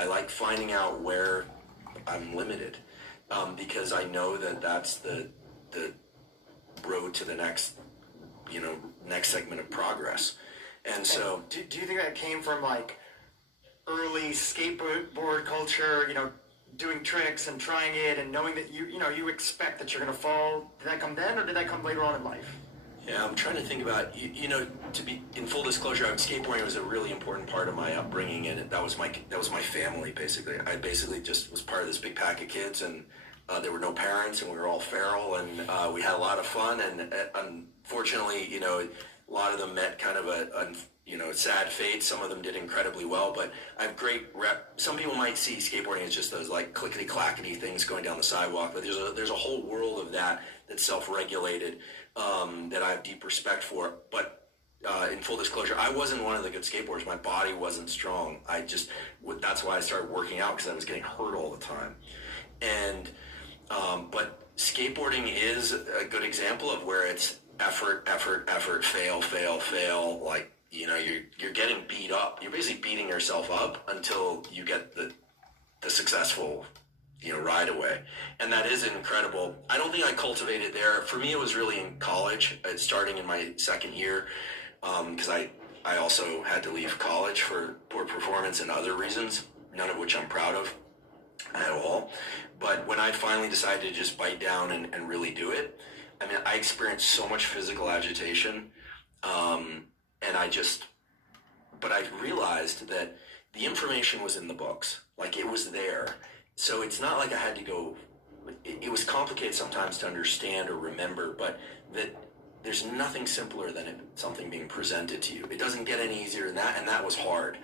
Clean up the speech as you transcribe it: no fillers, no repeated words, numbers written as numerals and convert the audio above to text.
I like finding out where I'm limited, because I know that that's the road to the next, next segment of progress. And so, do you think that came from like early skateboard culture? Doing tricks and trying it, and knowing that you expect that you're going to fall. Did that come then, or did that come later on in life? Yeah, I'm trying to think about, to be in full disclosure, skateboarding was a really important part of my upbringing, and that was my family, basically. I basically just was part of this big pack of kids, and there were no parents, and we were all feral, and we had a lot of fun, and unfortunately, a lot of them met kind of a sad fate. Some of them did incredibly well, but I have great some people might see skateboarding as just those like clickety clackety things going down the sidewalk, but there's a whole world of that's self-regulated, that I have deep respect for. But in full disclosure, I wasn't one of the good skateboarders. My body wasn't strong. That's why I started working out, because I was getting hurt all the time. And but skateboarding is a good example of where it's effort, fail. Like, you're getting beat up. You're basically beating yourself up until you get the successful, ride away. And that is incredible. I don't think I cultivated there. For me, it was really in college, starting in my second year, because I also had to leave college for poor performance and other reasons, none of which I'm proud of at all. But when I finally decided to just bite down and really do it, I mean, I experienced so much physical agitation, but I realized that the information was in the books, like it was there. So it's not like I had to go, it was complicated sometimes to understand or remember, but that there's nothing simpler than something being presented to you. It doesn't get any easier than that, and that was hard.